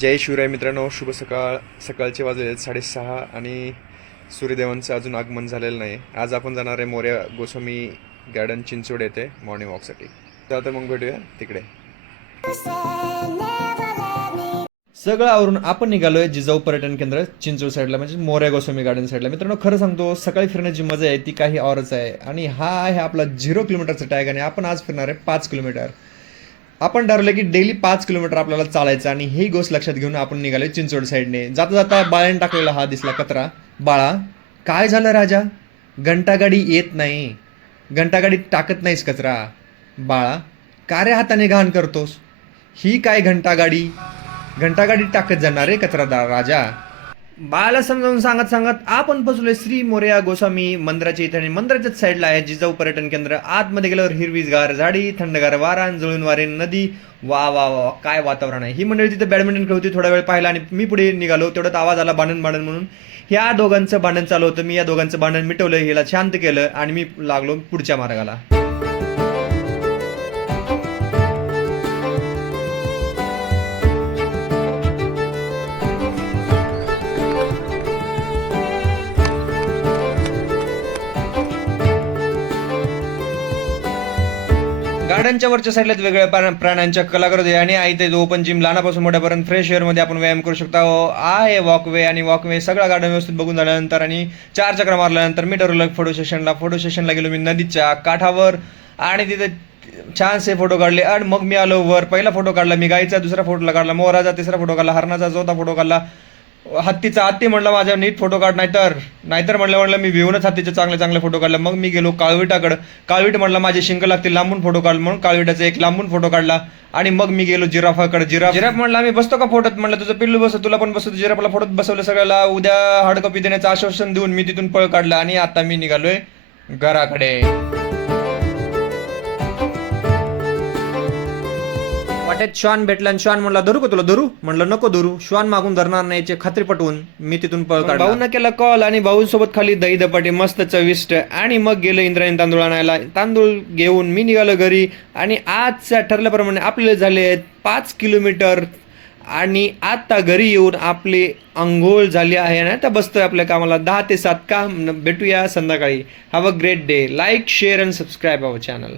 जय शिवराय मित्रांनो, शुभ सकाळ. सकाळचे वाजले 6:30 आणि सूर्यदेवांचं अजून आगमन झालेलं नाही. आज आपण जाणार आहे मोर्या गोस्वामी गार्डन चिंचवड येथे मॉर्निंग वॉकसाठी. तर मग भेटूया तिकडे. सगळं आवरून आपण निघालोय जिजाऊ पर्यटन केंद्र चिंचवड साईडला, म्हणजे मोर्या गोस्वामी गार्डन साईडला. मित्रांनो, खरं सांगतो, सकाळी फिरण्याची मजा आहे ती काही औरच आहे. आणि हा आहे आपला 0 किलोमीटरचा टॅग आणि आपण आज फिरणार आहे 5 किलोमीटर. आपण ठरवलं की डेली 5 किलोमीटर आपल्याला चालायचं आणि ही गोष्ट लक्षात घेऊन आपण निघाले चिंचवड साईडने. जाता जाता बाळ्याने टाकलेला हा दिसला कचरा. बाळा, काय झालं राजा? घंटागाडी येत नाही, घंटागाडीत टाकत नाहीस कचरा. बाळा, का रे हाताने घाण करतोस? ही काय घंटागाडी? घंटागाडीत टाकत जाणार रे कचरादार राजा. बाळाला समजावून सांगत सांगत आपण पोचलोय श्री मोरया गोस्वामी मंदिराच्या इथे. आणि मंदिराच्याच साईडला आहे जिजाऊ पर्यटन केंद्र. आतमध्ये गेल्यावर हिरवीगार झाडी, थंडगार वारा, जुळून वारे नदी. वा वा वा, काय वातावरण आहे. ही मंडळी तिथे बॅडमिंटन खेळती. थोडा वेळ पाहिला आणि मी पुढे निघालो. तेवढ्यात आवाज आला भांडण भांडण म्हणून. ह्या दोघांचं भांडण चालू होतं. मी या दोघांचं भांडण मिटवलं, हिला शांत केलं आणि मी लागलो पुढच्या मार्गाला. गार्डनच्या वरच्या साईडला वेगवेगळ्या प्राण्यांच्या कलाकृती आणि इथे ओपन जिम लहानापासून मोठ्यापर्यंत फ्रेश एअरमध्ये आपण व्यायाम करू शकता. आहे वॉकवे आणि वॉकवे सगळा गार्डन व्यवस्थित बघून झाल्यानंतर आणि 4 चक्र मारल्यानंतर मी ठरवलं फोटो सेशनला गेलो मी नदीच्या काठावर आणि तिथे छानसे फोटो काढले. आणि मग मी आलो वर. पहिला फोटो काढला मी गाईचा, दुसरा फोटो काढला मोराचा, तिसरा फोटो काढला हरणाचा, चौथा फोटो काढला हत्तीचा. हत्ती म्हणलं माझ्या नीट फोटो काढ, नाहीतर म्हणलं मी भिवूनच हत्तीचे चांगले चांगले फोटो काढले. मग मी गेलो काळविटाकडं. काळवीट म्हणलं माझे शिंक लागतील, लांबून फोटो काढ म्हणून काळविटाचा एक लांबून फोटो काढला. आणि मग मी गेलो जिराफाकडे. जिराफ म्हणलं आम्ही बसतो का फोटोत? म्हणलं तुझं पिल्लू बसतो, तुला पण बसतो. जिराफला फोटोत बसवलं सगळ्याला. उद्या हार्डकॉपी देण्याचं आश्वासन देऊन मी तिथून पळ काढला आणि आता मी निघालोय घराकडे. वाटेत श्वान भेटला आणि श्वान म्हणला धरू का तुला? धरू म्हणलं नको धरू. श्वान मागून धरणार नाही याची खात्री पटवून मी तिथून पळ काढला. भाऊनं केला कॉल आणि भाऊंसोबत खाली दही धपाटे मस्त चविष्ट. आणि मग गेलो इंद्रायणी तांदूळ आणायला. तांदूळ घेऊन मी निघालो घरी. आणि आजच्या ठरल्याप्रमाणे आपले झाले आहेत 5 किलोमीटर. आणि आता घरी येऊन आपली अंघोळ झाली आहे आणि आता बसतोय आपल्या कामाला. 10 ते 7 काम. भेटूया संध्याकाळी. Have a great day. Like, share and subscribe our channel.